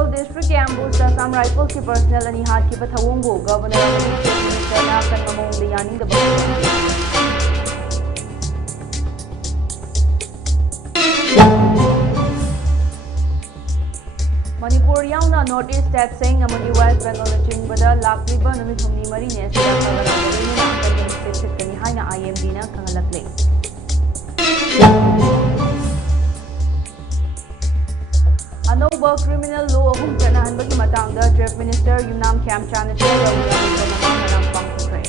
Ukhrul District के ambush Assam Rifles की personnel अनि हाथ की पथवोंगो गवर्नर अमदी चीफ मिनिस्टर ना कन्ममोंग यानी द मणिपुर याउना नॉर्थ ईस्ट स्टेट सिंह अमदी वेस्ट बेंगल चिंगबदा लाक्लिबा नुमित हुमनी मरी ने सेदा खगरा छिटकनी हाइना IMD ना खंगलकले अनौबा क्रिमिनल लॉ अहुम चनहनबगी मतंगदा चीफ मिनिस्टर युमनाम खेमचाना पांगथोखरे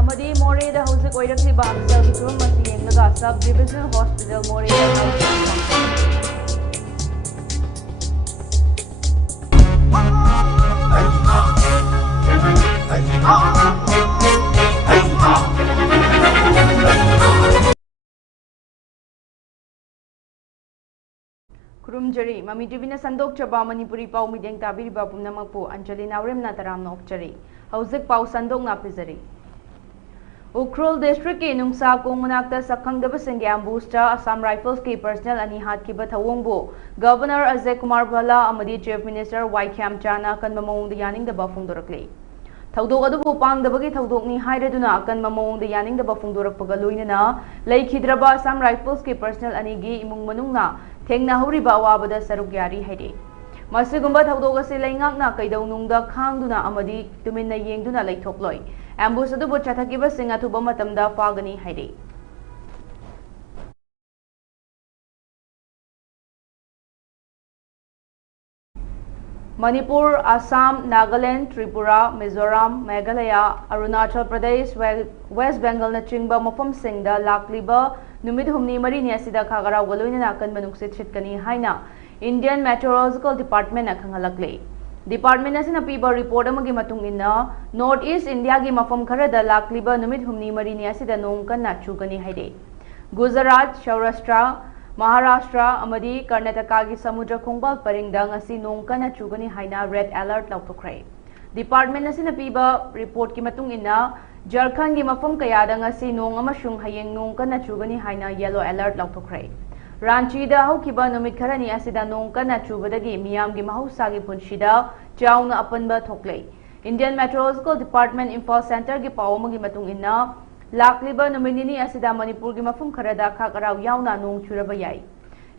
अमदी मोरेदा हौजिक ओइरक्लिबा हॉस्पिटल की फिल्म मसी येंगलगा सब डिविजनल हॉस्पिटल मोरेदा खुरुमजरी ममी टीवी संदोक चबा मणिपुरी पाउ मिदेंग ताबिरिबा पुमनमकपु अंजलि नावरेमना तरामना ओक्चरी हौजिक पाउ संदोक नापिजरी उख्रुल डिस्ट्रिक्ट के नुंगसा कोंग मनाक्ता सखंगदब सिंह एम्बुस्टा असम राइफल्स की पर्सनल अनि हाथ की बथवोंगबो गवर्नर अजय कुमार भल्ला अमदी चीफ मिनिस्टर वाई खेमचाना कन्ममोंग यानिंगदब फोंदोरकले थौदोक अदुबु पांगदबगी थौदोकनी हाइरेदुना कन्ममोंग यानिंगदब फोंदोरकपगा लोइनना लेखिद्रबा असम राइफल्स की पर्सनल अनिगी इमुंग मनुंगना थेंगनाहुरिबा अवाबदा सरुक यारी हाइदे मसिगुंबा थौदोक असि लैंगाकना कैदौनुंगदा खांगदुना अमदी तुमिन्ना येंगदुना लैथोकलोय एम्बुस अदुबु चथकिबा सिंग अथुबा मतमदा फागनी हाइदे मणिपुर असम नागालैंड त्रिपुरा मिजोरम मेघालय अरुणाचल प्रदेश वेस्ट बेंगल नचिंबा मफम सिंगदा लाक्लिबा नुमित हुमनी मरीनी असिदा खागराव गलोइना कनबा नुक्सित छिटकनी हाइना इंडियन मेट्रोलॉजिकल डिपार्टमेंट खंगलकले डिपार्टमेंट असिना पीबा रिपोर्ट अमगी मतुंग इन्ना नॉर्थ ईस्ट इंडिया की मफम खरदा लाक्लिबा नुमित हुमनी मरीनी असिदा नोंग कन्ना चुगनी हाइदे गुजरात सौराष्ट्र महाराष्ट्र अमदी कर्नाटका की समुद्र खोंगबाल परिंगदंग असि नोंग कन्ना चुगनी हाइना रेड अलर्ट लौथोखरे डिपार्टमेंट असिना पीबा रिपोर्ट की मतुंग इन्ना झारखंड की मफम कयादंग असि नोंग अमसुंग हयेंग नोंग कन्ना चुगनी हाइना येलो अलर्ट लौथोखरे रांचीदा हौकिबा नुमित खरनी असिदा नोंग कन्ना चुबदगी मियाम की महौसागी पुंसिदा चाउना अपनबा थोकले Indian meteorological department Imphal centre की पावमगी मतुंग इन्ना लाक्लिबा नुमिनिनी असिदा मणिपुर की मफम खरदा खाकराव याउना नोंग चुरबा याई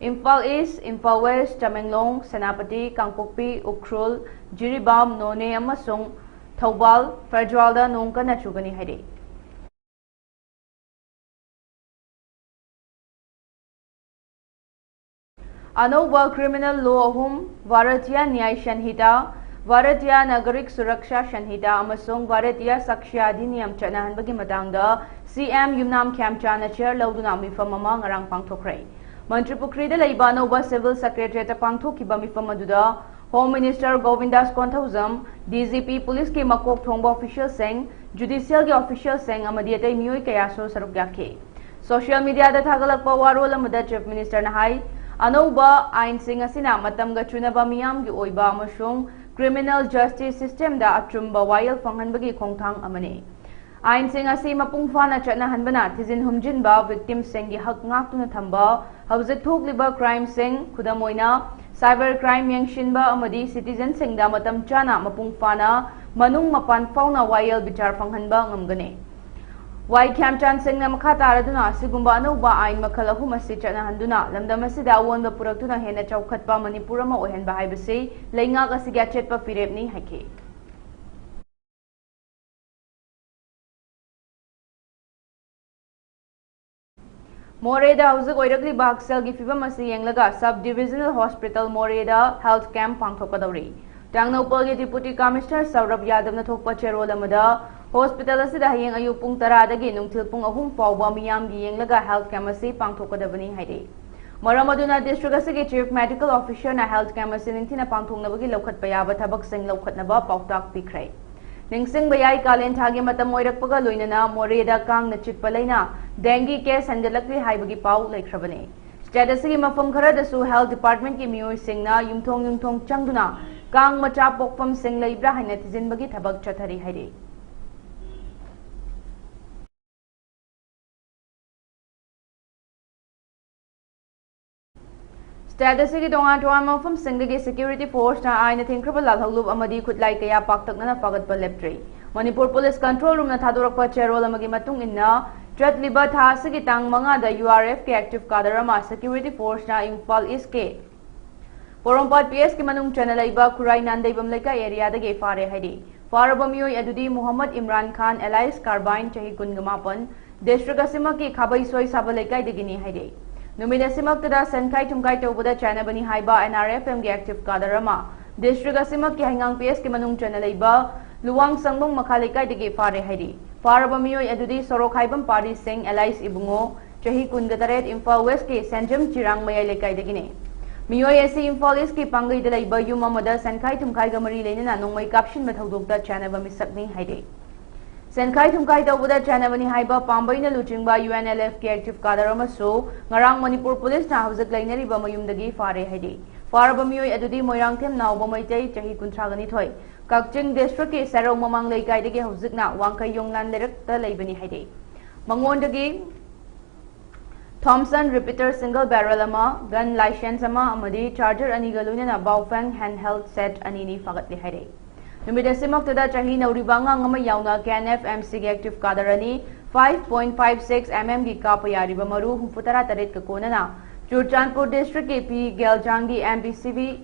इम्फाल ईस्ट इम्फाल वेस्ट तमेंगलोंग सेनापति कांगपोकपी उख्रुल जिरीबाम नोने अमसुंग थौबाल फरजवालदा नोंग कन्ना चुगनी हाइदे अनौबा क्रिमिनल लॉ अहुम भारतीय न्याय संहिता भारतीय नागरिक सुरक्षा संहिता अमसुंग भारतीय साक्ष्य अधिनियम चनहनबगी मतंगदा CM युमनाम खेमचाना चेयर लौदुना मिफम अमा ngarang पांगथोखरे मंत्री पुखरीदा लैबा अनौबा सिविल सेक्रेटरीट पांगथोखिबा मिफम अदुदा home minister Govindas Konthoujam DGP police के मकोक थोंबा ऑफिशियल सिंह जुडिशियल के ऑफिशियल सिंह अमदी अतै मियोय कयासो सरुक याखे सोशल मीडिया दा थागलकपा वारोल अमदा चीफ मिनिस्टर ना हाई अनौबा आइन सिंह असिना मतमगा चुनबा मियाम की ओइबा अमसुंग क्रिमिनल जस्टिस सिस्टम दा अचुम्बा वायल फंगहनबगी खोंगथांग अमने आइन सिंह असि मपुंग फाना चनहनबना थिजिन हुमजिनबा विक्टिम सिंह की हक ngaktuna thamba हौजिक थोकलिबा क्राइम सिंह खुदम ओइना साइबर क्राइम यंगशिनबा अमदी सिटीजन सिंगदा मतम चाना मपुंग फाना मनुंग मपान फाउना वायल बिचार फंगहनबा ngamgane वाई खेमचान सिंह मखा तारदुना सिगुंबा अनौबा आइन मखल अहुम असि चनहनदुना लमदम असिदा अवोनबा पुरक्तुना हेना चौखटपा मणिपुर अमा ओहनबा हाइबसि लैंगाक असिगा चेटपा फिरेपनी हाइखे मोरेदा हौजिक ओइरक्लिबा हक्सेल की फिबम असि येंगलगा सब डिविजनल हॉस्पिटल मोरेदा हेल्थ कैंप पांगथोकदौरी टांगनौपल के डिप्यूटी कमिश्नर सौरभ यादव थोकपा चेरोल अमदा हॉस्पिटल असिदा हयेंग अयु पुंग 10 दगी नुंगथिल पुंग 3 फाउबा मियाम गी येंगलगा हेल्थ कैंप असि पांगथोकदबनी हाइदे मरम अदुना डिस्ट्रिक्ट असि चीफ मेडिकल ऑफिसर ना हेल्थ कैंप असि निंथिना पांगथोकनबगी लौखटपा याबा थबक सिंग लौखटनबा पाउताक पिखरै निंगसिंग बयाई कालेन थागे मतम ओइरकपगा लोइनना मोरेदा कांग न चिकपा लैना डेंगी केस हंजलकली हाइबगी पाउ लैख्रबने स्टेट असि मफम खरदसु हेल्थ डिपार्टमेंट की मियोय सिंगना युमथोंग चंगदुना कांग मचा पोकफम सिंग लैब्रा हाइना थिजिनबगी थबक चथरी हाइदे State asigi tongan tongan mafam singdagi security force na aina thingkraba lalholub amadi khutlai kaya paktakna pagatpa leptri. Manipur Police Control Room na thadorakpa cherol amagi matung inna Chatliba tha asigi tang manga da URF ke active kadarama security force na Imphal East ke Porompat PS ki manung chanalaiba Kurai Nandaibam Leka area da ge fare haidi. Farabamiyoi adudi Muhammad Imran Khan Allies Carbine chahi kungamapan district asima ki khabai soi sabalaikai digini haidi. Numida simak tada sankai tumkai tobada China bani haiba NRFM ge active kadarama district asimak ki hangang PS ki manung chanalaiba Luwang sangbong makhalikai digi fare haidi. Farabamiyoi adudi Sorok haibam Pari Singh Allies ibungo chahi kungataret Imphal West ki Sanjam Chirang mayai lekai digini. Miyoi asi Imphal East ki pangai dalaiba yum amada sankai tumkai ga mari leinana nongmai kapshin mathodokta China ba misakni haidi. Sankai tumkai tobada China bani haiba pambaina luchingba UNLF ke active kadarama so ngarang Manipur Police na hawzak lainari ba mayumdagi fare haidi. Farabamiyoi adudi Moirangthem nauba maitai chahi kuntragani thoi. Kakching district ke Sarong Mamang Laikai dagi hawzikna Wangkai Yonglan Lirakta laibani haidi. Mangondagi Thompson repeater single barrel ama gun license ama amadi charger ani galunana Baofeng handheld set anini fagatli haidi. Numida simak tada chahi nauribanga ngama yauna KNF MC active kadarani 5.56 mm gi kapayariba maru hufutara taret ka konana Churchandpur district ke P Geljangi MPCV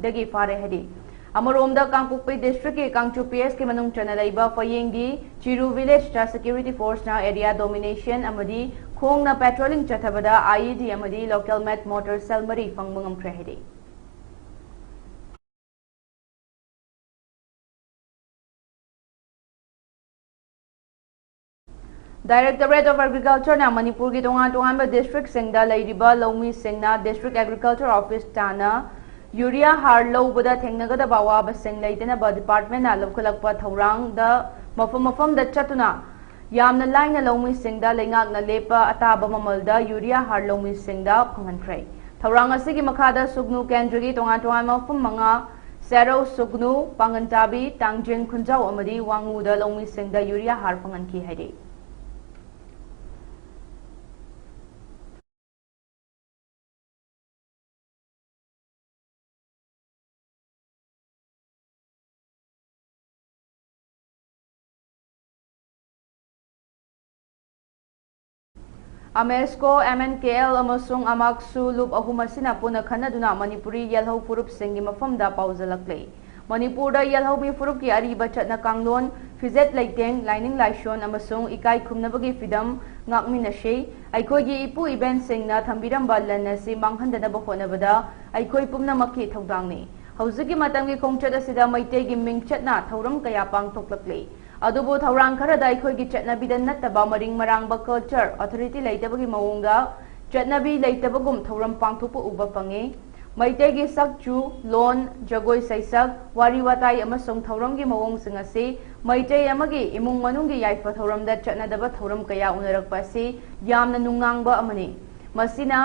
dagi fare haidi. Amaromda Kangpukpi district ke Kangchu PS ke manung chanalaiba Fayengi Chiru village ta security force na area domination amadi khong na patrolling chathabada IED amadi local met motor cell mari fangbangam krehedi. Directorate of Agriculture na Manipur ki tongan district singda lairiba Lomi Singna district agriculture office tana Urea har lobada thengnagada bawa baseng leitena ba department na lobkhalakpa thaurang da mafam da chatuna yamna laina Lomi Singda lengak na lepa ataba mamalda urea har Lomi Singda phangankhrai. Thaurang asigi makhada sugnu kendragi tongan mafam manga Sero Sugnu Pangantabi Tangjin Khunjau amadi Wangu da Lomi Singda urea har phanganki haidi. Amesco MNKL amasung amaksu lub ahumasina puna khanaduna Manipuri yelhau furup singi mafamda pauzalaklei. Manipurda yelhau mi furup ki ariba chatna kanglon fizet laiteng lining laishon amasung ikai khumnabagi fidam ngakminashe aikoi gi ipu event singna thambiramba lanasi manghandanaba honabada aikoi pumna makki thaudangni. Hauziki matamgi khongchat asida maitei gi mingchatna thauram kaya pangthoklaklei. Adubu thaurang kharada aikhoigi chatnabi dan nattaba maring marangba culture authority leitabagi mawonga chatnabi leitabagum thauram pangthopa uba pange maitegi sakchu lon jagoi saisak wari watai amasong thauramgi mawong singasi maitei amagi imung manunggi yaifa thauramda chatnadaba thauram kaya unarakpa si yamna nungangba amani masina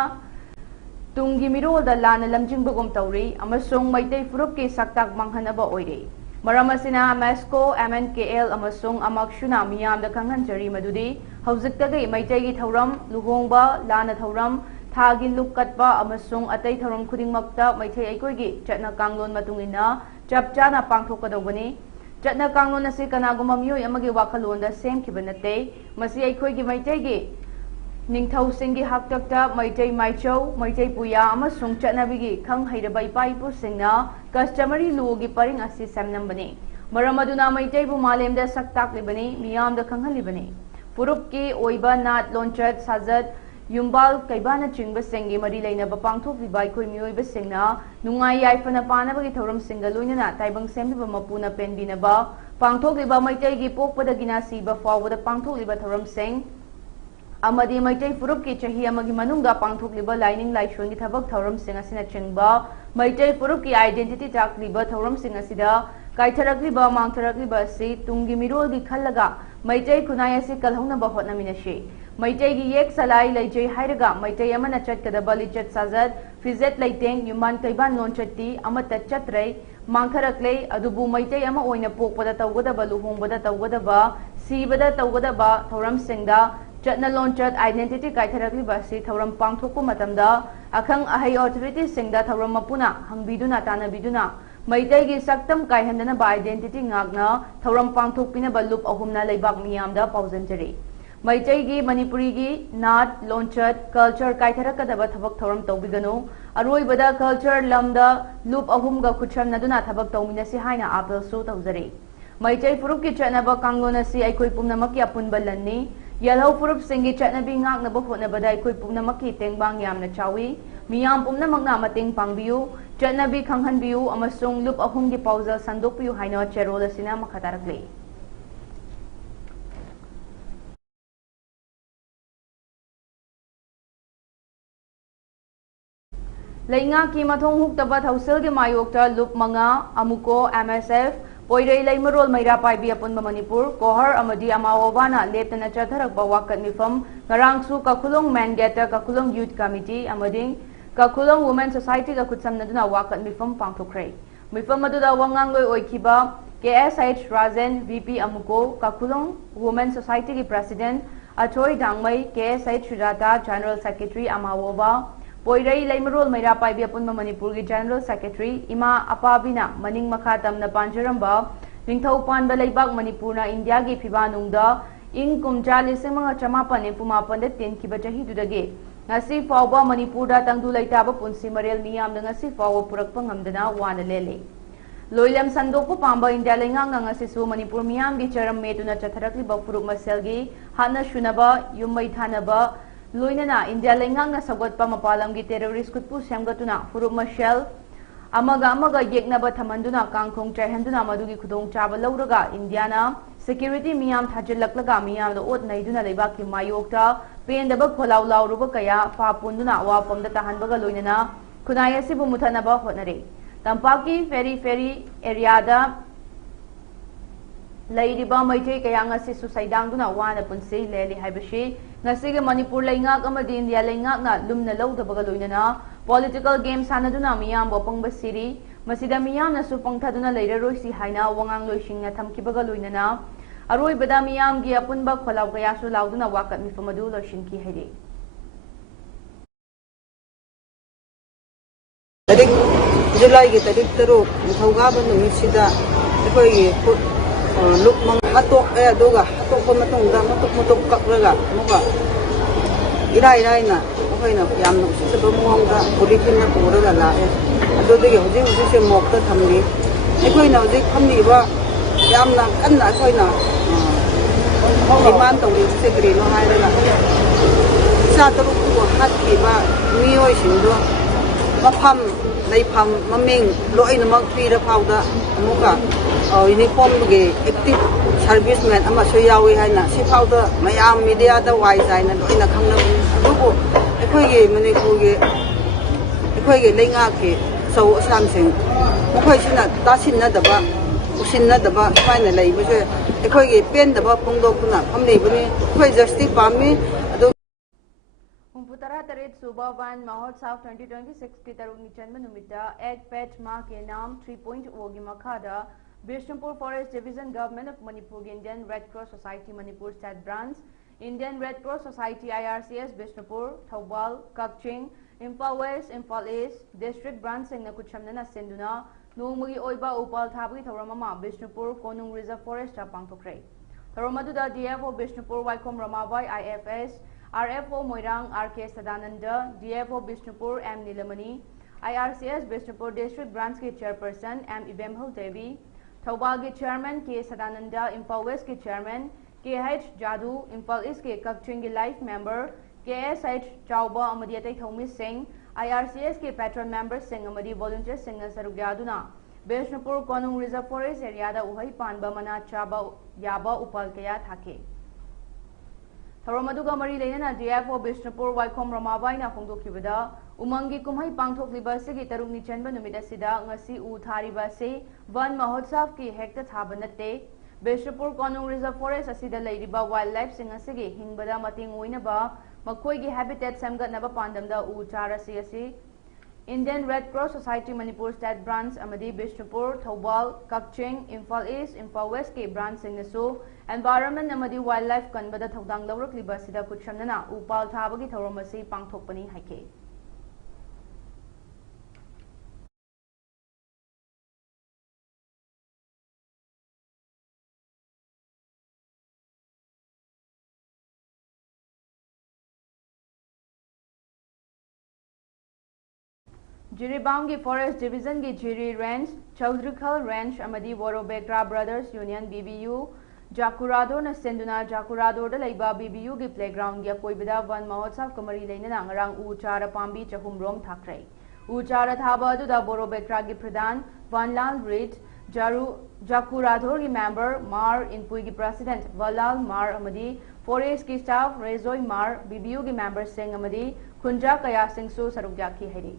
tunggi mirolda lana lamjingbagum tauri amasong maitei furupki saktak manghanaba oire. Maramasina Mesco MNKL amasung amakshuna miyamda kanghanjari madudi hawziktagai maitegi thauram luhongba lana thauram thagi lukkatba amasung atai thauram khudingmakta maithei aikoigi chatna kanglon matungina chapchana pangthokadobani chatna kanglon asi kanaguma miyoi amagi wakhalonda semkiba natte masi aikoigi maitegi Ningthau Singhi Haktakta Maitai Maichau Maitai Puya amasung chatnabigi khang hairaba ipa ipu singna customary law-gi paring asi samnambani maramaduna Maitai bu malemda saktaklibani miyamda khanghalibani furupki oiba nat lonchat sajat yumbal kaibana chingba singi mari leinaba pangthokliba aikoi mioiba singna nungai yaifana panabagi thauram singa loinana taibang sembiba mapuna penbinaba pangthokliba Maitai gi pokpadagina siba fawada pangthokliba thauram sing amadi Maitai furup ki chahi amagi manungda pangthokliba lining laishon gi thabak thauram sing asina chingba Maitai furup ki identity takliba thauram sing asida kaitharakliba mangtharakliba si tungi mirol gi khallaga Maitai khunai asi kalhongna ba hotnaminashi Maitai gi yek salai laijai hairaga Maitai amana chatkadaba lichat sajat fizet laiteng yuman kaiban lonchatti amata chatrai mangtharaklei adubu Maitai ama oina pokpada tawgadaba luhongbada tawgadaba sibada tawgadaba thauram singda चटना लोंचत identity काइथरकलिबा असि थौरम पांगथोकपा मतमदा अखंग अहै authority सिंगदा थौरम मपुना हंगबिदुना तानाबिदुना मैतैगी सक्तम काइहंदना identity ngakna थौरम पांगथोकपिनबा loop अहुमना लेबाक मियामदा पाउजनजरी मैतैगी मणिपुरीगी नाट लोंचत culture काइथरकदबा थबक थौरम तौबिगनु अरोइबदा culture lambda loop अहुमगा खुचमनदुना थबक तौमिनसि हाइना appeal सु तौजरी मैतै फुरुप की चटनबा कांगलोनसि अखोई पुमनमकी अपुनबा लन्नी यलहौ फुरुप सिंगी चटनबी ngaknaba hotnabada अखोई पुमनमकी तेंगबांग यामना चावी मियाम पुमनमकना मतेंग पांगबियु चटनबी खंगहनबियु अमसुंग loop अहुमगी पाउजल संदोकपियु हाइना चेरोल असिना मखतारकले लेंगा की मथोंग हुक्तबा थौसल के मायोक्ता लुप मंगा अमुको MSF पोइरई लेमरोल मैरा पाइबी अपुनबा मणिपुर कोहर अमदी अमाओबाना लेपतना चथरकबा वाकत मिफम ngarangsु kakulong mangeta kakulong youth committee amading kakulong women society ka kutsamnaduna wakat mifam pangthokre mifam aduda wangangloi oikiba KSH Razen VP amuko kakulong women society ki president Achoy Dangmai KSH Sujata general secretary amawoba पोइरई लेमरोल मैरा पाइबी अपुनबा मणिपुर की general secretary इमा अपाबिना मनिंग मखा तमना पांजरंबा निंगथौ पानबा लेबाक मणिपुरना India की फिबानुंगदा इंग कुमजा लिसिंग मंगा चमापन एपुमापन तेनखिबा चहीदुदगे ngasi fawba manipurda tangdu laitaba punsi marel miyamna ngasi fawba purakpa ngamdana wana lele loilem sandokpa pamba india lengang ngasi su manipur miyam gi charam metuna chatharakli ba puruk maselgi hana shunaba yummai thanaba loinana india lengang na sagot pa mapalam gi terrorist kutpu semgatuna puruk masel amaga yeknaba thamanduna kangkhong chaihanduna madugi khudong chaba lauraga indiana security miyam thajillaklaga miyam da ot naiduna leiba ki mayokta pendaba kholaw lauruba kaya fa punduna wa pomda tahanbaga loinana khunai asibu muthanaba hotnare tampaki ferry area da leiriba maithei kaya ngasi susaidangduna wana punsi leli haibashi ngasige manipur leingak amadi india leingak na lumna lawdabaga loinana political game sanaduna miyam bopangba siri masida miyam na su pangthaduna leiraroi si haina wangang loisingna thamkibaga loinana aroi bada miyam gi apunba kholaw kaya su lauduna wakat mifamadu loishinki haide tarik July gi tarik taro thauga ba numisida ekoi luk mang atok adoga atok pa matungda matok kakraga muga irai na okay na yam no sa ba muangda polipin na pura la adodege hoji se mokta thamni ekoi na hoji khamni ba yam na kan na ekoi na demand tawri se gri no hai la sa taru ku hat ki ba mioi singdo mafam leifam maming loina mak pira phauda muga uniform ge active serviceman ama so yawi haina si phauda mayam media da wai zaina loina khangna dubu ekoi ge manipur ge ekoi ge lenga ke so samsing mokoi sina tasinna daba usinna daba faina leibuse ekoi ge pen daba pungdo kuna phamni buni ekoi justice pami Pumputara Tarit Subavan Mahotsav 2026 की तरुण निचंद नुमिता egg पेट मां के नाम 3.0 की मखादा Bishnupur Forest Division Government of Manipur Indian Red Cross Society Manipur State Branch Indian Red Cross Society IRCS Bishnupur Thawbal Kakching Imphal West Imphal East District Branch singna kuchamna senduna nongmagi oiba upal thabgi thoramama Bishnupur Konung Reserve Forest ta pangthokre thoramaduda DFO Bishnupur Waikom Ramabai IFS RFO Moirang RK Sadananda DFO Bishnupur M Nilamani IRCS Bishnupur District Branch के Chairperson M Ibemhul Devi Thawbal के Chairman K Sadananda Imphal West के Chairman KH Jadu Imphal East के Kakching के Life Member KSH Chauba Amadi Atai Thomi Singh IRCS के Patron Member Singh Amadi Volunteer Singh Saruk Yaduna Bishnupur Konung Reserve Forest Area da Uhai Panba Mana Chaba Yaba Upal Kaya Thake Thoromaduga Mari Lena DFO Bishnupur Waikom Ramabai na Fongdokibada Umangi Kumhai Pangthokliba Sigi Tarungni Chenba Numida Sida Ngasi U Thariba Se Van Mahotsav ki Hekta Thabanate Bishnupur Konung Reserve Forest Asida Leiriba Wildlife Singasigi Hingbada Mating Uinaba Makoi ki Habitat Samgat Naba Pandamda U Charasi Asi Indian Red Cross Society Manipur State Branch amadi Bishnupur, Thobal, Kakching, Imphal East, Imphal West ke branch singnasu environment amadi wildlife kanbada thodang lawrakliba sida khutsamnana upal thabagi thorom asi pangthokpani haike. Jiribam की Forest Division की Jiri Ranch, Chaudhrikhal Ranch amadi Worobekra Brothers Union BBU, Jakurado na Senduna Jakurado da Laiba BBU की Playground की Akoibida Van Mahotsav Kamari Lainana ngarang Uchara Pambi Chahum Rom Thakrai. Uchara Thaba da Borobekra की Pradhan Vanlal Reid, Jakurado की Member Mar Inpui की President Valal Mar amadi Forest की Staff Rezoi Mar BBU की Member Singh amadi Kunja Kaya Singh Su Sarugya की Hari.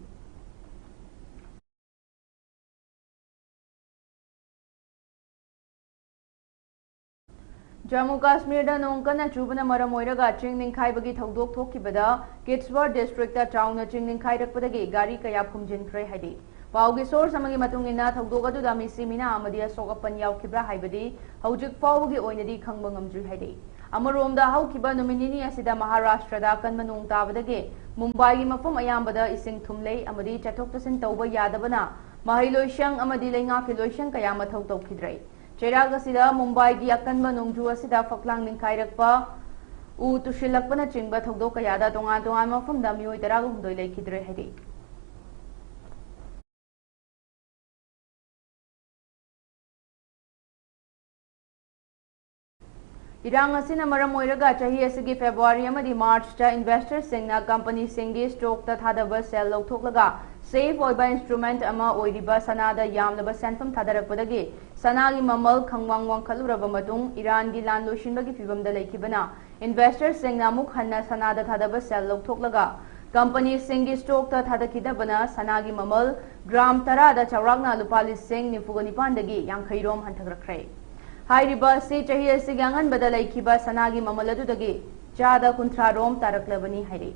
Jammu Kashmir da nongkana chubana maram oiraga chingning khaibagi thodok thokibada Kitswar district ta chauna chingning khairakpadagi gari kaya phumjinkhre haidi paugi source amagi matungina thodok adu da misimina amadi sogapan yaukibra haibadi hojik paugi oinadi khangba ngamjri haidi amarom da haukiba numinini asida Maharashtra da kanma nong tabadagi Mumbai gi mafum ayambada ising thumlei amadi chathok tasin tawba yadabana mahailoishang amadi leinga kiloishang kaya mathau tawkhidrai Cheragasida Mumbai gi akanba nongju asida faklang ningkairakpa u tushilakpana chingba thodok kayada tongan tongan mafumda mioi taraga humdoi leikidre haidi Irang asina maram oiraga chahi asigi February amadi March ta investor singna company singi stock ta thadaba sell lawthoklaga safe oiba instrument ama oiriba sanada yamlaba senfam thadarakpadagi sanagi mamal khangwang wangkhaluraba matung Iran gi lan loishinbagi fibamda leikibana investor singna muk hanna sanada thadaba sell lawthoklaga company singi stock ta thadakidabana sanagi mamal gram tara da chawragna lupa lising nifugonipan dagi yankhairom hanthagrakre Hairiba si chahi asigi anganbada laikiba sanagi mamal adudagi chada kunthra rom taraklabani hairi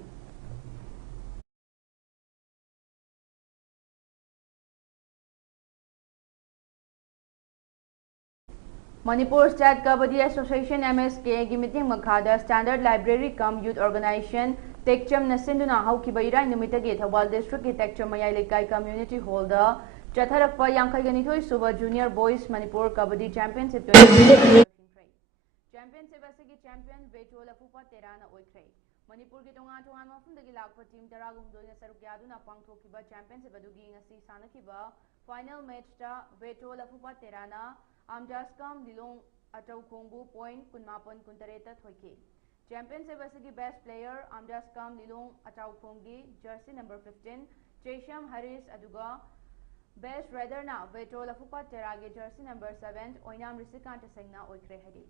Manipur State Kabaddi Association MSK की meeting मखादा standard library cum youth organisation Tekcham नसिंदुना हौकिबा इराई नुमितगे Thoubal district की Tekcham मयाई लेकाई community hall दा चथरकपा यांखैगनिथोई सुबह junior boys Manipur kabaddi championship championship असगी चैंपियन वेटोल अफुपा तेराना ओइख्रै मणिपुर की तोंगा तोंगा मफुमदगी लाखपा टीम तरागुमदोइना सरुक यादुना पांगथोकिबा चैंपियनशिप अदुगी ngasi सानखिबा फाइनल मैच ता वेटोल अफुपा तेराना Amjaskam Lilong Achau Khongbu point Kunmapan Kuntareta Thoike. Championship asigi best player Amjaskam Lilong Achau Khonggi jersey number 15 Chesham Haris aduga best rider na Vetol Afupa Terage jersey number 7 Oinam Risikanta Sengna Oikre Hadi.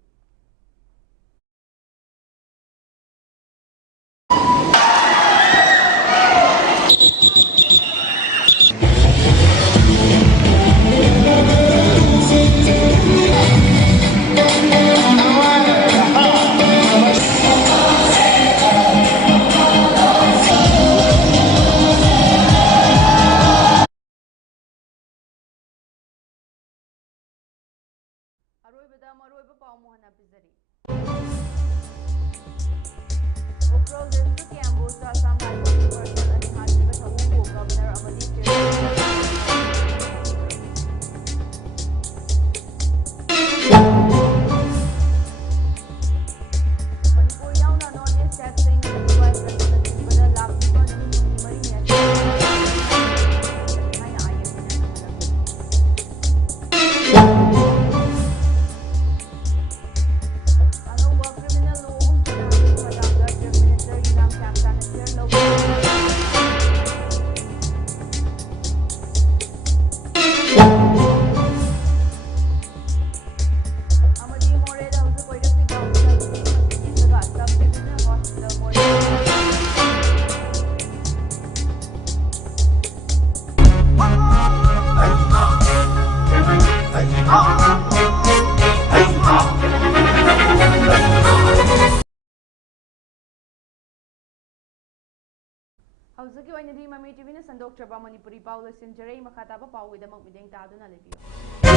Maroiba Paumohana Pizari. Overall district की Ambosa Assam High Court Personal and Hajjiba Thawu Governor Amadi Manipur yauna North East State Singh Vice President Bada Lakpa Numi Mari ꯍꯧꯖꯤꯛꯀꯤ ꯑꯣꯏꯅꯗꯤ ꯃꯃꯤ ꯇꯤꯚꯤꯅ ꯁꯟꯗꯣꯛꯆꯕ ꯃꯅꯤꯄꯨꯔꯤ ꯄꯥꯎ ꯂꯣꯏꯁꯤꯟꯖꯔꯦ ꯃꯈꯥ ꯇꯥꯕ ꯄꯥꯎꯒꯤꯗꯃꯛ ꯃꯤꯠꯌꯦꯡ ꯇꯥꯗꯨꯅ ꯂꯩꯕꯤꯌꯨ